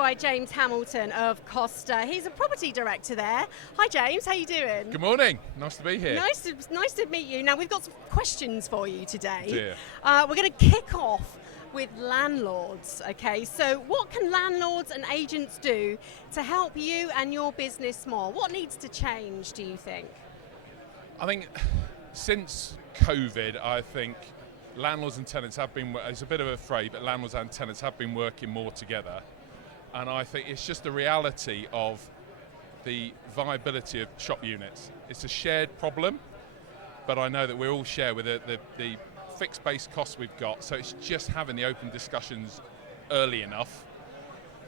by James Hamilton of Costa. He's a property director there. Hi James, how you doing? Good morning, nice to be here. Nice to meet you. Now we've got some questions for you today. Dear. We're going to kick off with landlords, okay? So what can landlords and agents do to help you and your business more? What needs to change, do you think? I think since COVID, I think landlords and tenants have been, it's a bit of a phrase, but landlords and tenants have been working more together. And I think it's just the reality of the viability of shop units. It's a shared problem, but I know that we all share with the fixed base costs we've got, so it's just having the open discussions early enough,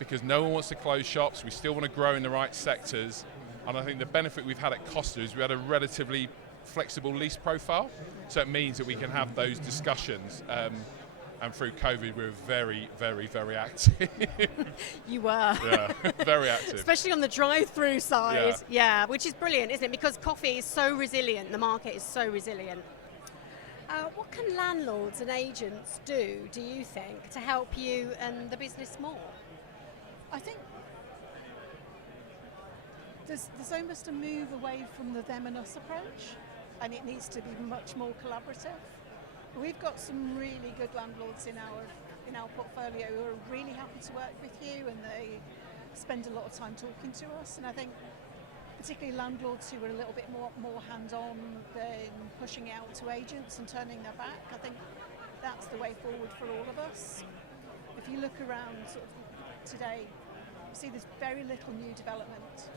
because no one wants to close shops, we still want to grow in the right sectors, and I think the benefit we've had at Costa is we had a relatively flexible lease profile, so it means that we can have those discussions, and through COVID we were very, very, very active. You were. Yeah, very active. Especially on the drive-through side, yeah, which is brilliant, isn't it? Because coffee is so resilient, the market is so resilient. What can landlords and agents do you think, to help you and the business more? I think there's almost a move away from the them and us approach, and it needs to be much more collaborative. We've got some really good landlords in our portfolio who are really happy to work with you, and they spend a lot of time talking to us, and I think particularly landlords who are a little bit more hands-on than pushing out to agents and turning their back. I think that's the way forward for all of us. If you look around sort of today, you see there's very little new development.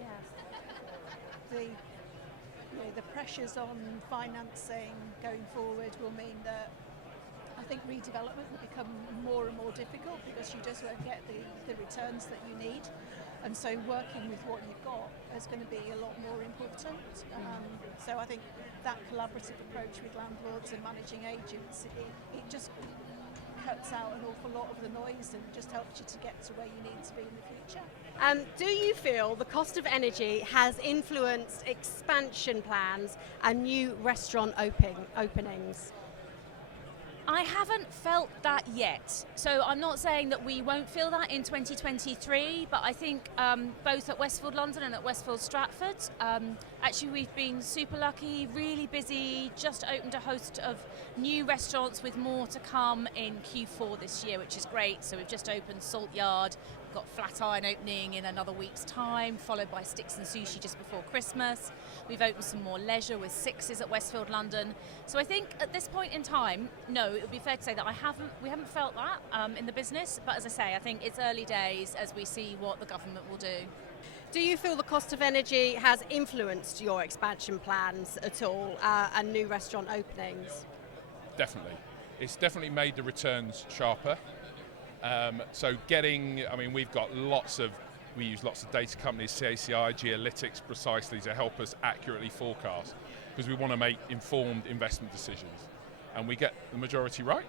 Yeah. The pressures on financing going forward will mean that I think redevelopment will become more and more difficult, because you just won't get the returns that you need. And so working with what you've got is going to be a lot more important. So I think that collaborative approach with landlords and managing agents, it just cuts out an awful lot of the noise and just helps you to get to where you need to be in the future. Do you feel the cost of energy has influenced expansion plans and new restaurant openings? I haven't felt that yet, so I'm not saying that we won't feel that in 2023, but I think both at Westfield London and at Westfield Stratford, actually we've been super lucky, really busy, just opened a host of new restaurants with more to come in Q4 this year, which is great. So we've just opened Salt Yard, we've got Flatiron opening in another week's time, followed by Sticks and Sushi just before Christmas. We've opened some more leisure with Sixes at Westfield London. So I think at this point in time, no, it would be fair to say that we haven't felt that in the business. But as I say, I think it's early days as we see what the government will do. Do you feel the cost of energy has influenced your expansion plans at all and new restaurant openings? Definitely. It's definitely made the returns sharper. We use lots of data companies, CACI, Geolytics, precisely to help us accurately forecast, because we want to make informed investment decisions. And we get the majority right,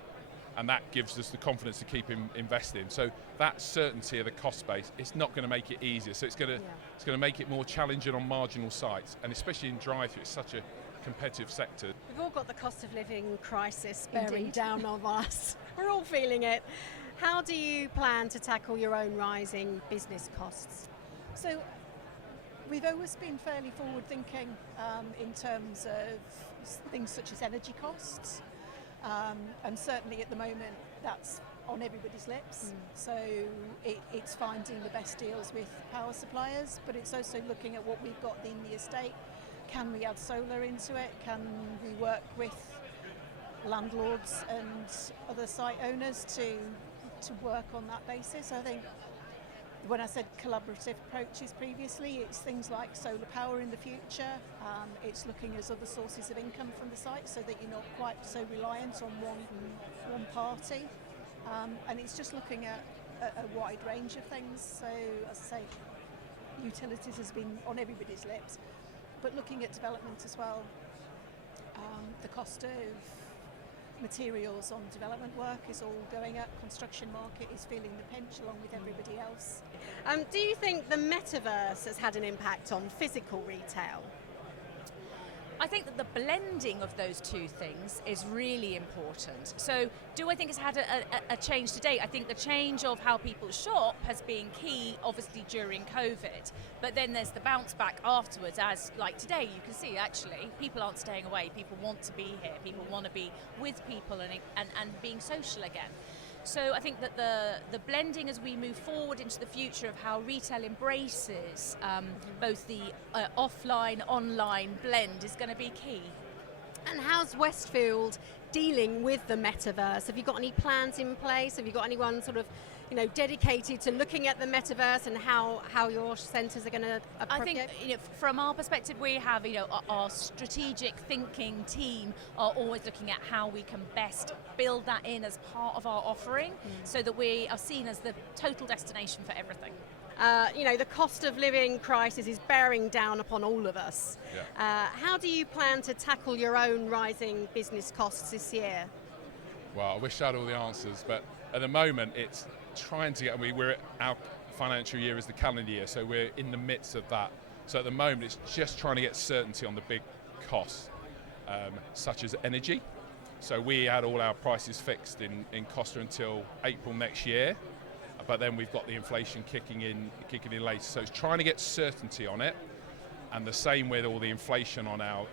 and that gives us the confidence to keep investing. So that certainty of the cost base, it's not going to make it easier. So it's going to make it more challenging on marginal sites, and especially in drive-through, it's such a competitive sector. We've all got the cost of living crisis bearing down on us. We're all feeling it. How do you plan to tackle your own rising business costs? So we've always been fairly forward-thinking in terms of things such as energy costs, and certainly at the moment that's on everybody's lips. So it's finding the best deals with power suppliers, but it's also looking at what we've got in the estate. Can we add solar into it? Can we work with landlords and other site owners to work on that basis? I think when I said collaborative approaches previously, it's things like solar power in the future. It's looking at other sources of income from the site so that you're not quite so reliant on one party. And it's just looking at a wide range of things. So as I say, utilities has been on everybody's lips, but looking at development as well. The cost of materials on development work is all going up. Construction market is feeling the pinch along with everybody else. Do you think the metaverse has had an impact on physical retail? I think that the blending of those two things is really important. So do I think it's had a change to date? I think the change of how people shop has been key, obviously, during COVID. But then there's the bounce back afterwards, as like today, you can see actually people aren't staying away. People want to be here. People want to be with people and being social again. So I think that the blending as we move forward into the future of how retail embraces both the offline, online blend is going to be key. And how's Westfield dealing with the metaverse? Have you got any plans in place? Have you got anyone sort of, dedicated to looking at the metaverse and how your centres are going to appropriate? I think from our perspective, we have our strategic thinking team are always looking at how we can best build that in as part of our offering, so that we are seen as the total destination for everything. The cost of living crisis is bearing down upon all of us. Yeah. How do you plan to tackle your own rising business costs this year? Well, I wish I had all the answers, but at the moment it's trying to get, we're our financial year is the calendar year, so we're in the midst of that. So at the moment it's just trying to get certainty on the big costs, such as energy. So we had all our prices fixed in Costa until April next year, but then we've got the inflation kicking in later. So it's trying to get certainty on it, and the same with all the inflation on our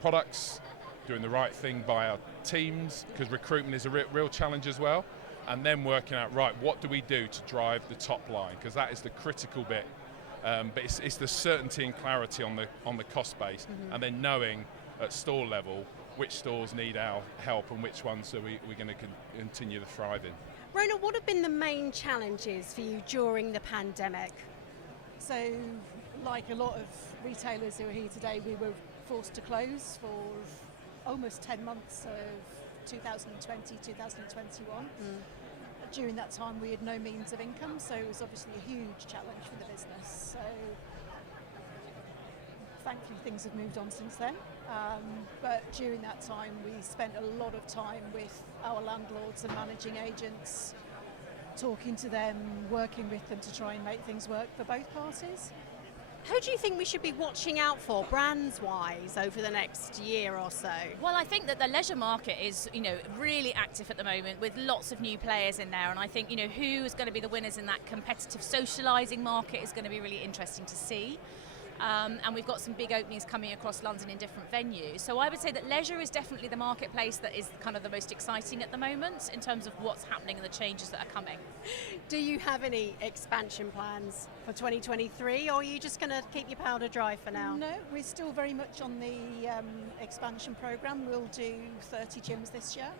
products, doing the right thing by our teams, because recruitment is a real challenge as well. And then working out, right, what do we do to drive the top line? Because that is the critical bit. But it's the certainty and clarity on the cost base, and then knowing at store level which stores need our help and which ones are we're going to continue to thrive in. Rona, what have been the main challenges for you during the pandemic? So, like a lot of retailers who are here today, we were forced to close for almost 10 months of 2020, 2021. During that time we had no means of income, so it was obviously a huge challenge for the business. So thankfully things have moved on since then, but during that time we spent a lot of time with our landlords and managing agents, talking to them, working with them to try and make things work for both parties. Who do you think we should be watching out for, brands-wise, over the next year or so? Well, I think that the leisure market is, really active at the moment with lots of new players in there, and I think, who is going to be the winners in that competitive socialising market is going to be really interesting to see. And we've got some big openings coming across London in different venues. So I would say that leisure is definitely the marketplace that is kind of the most exciting at the moment in terms of what's happening and the changes that are coming. Do you have any expansion plans for 2023, or are you just going to keep your powder dry for now? No, we're still very much on the expansion programme. We'll do 30 gyms this year.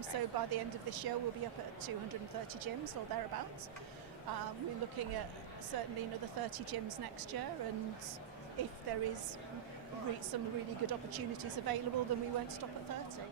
So by the end of this year we'll be up at 230 gyms or thereabouts. We're looking at certainly another 30 gyms next year, and if there is some really good opportunities available, then we won't stop at 30.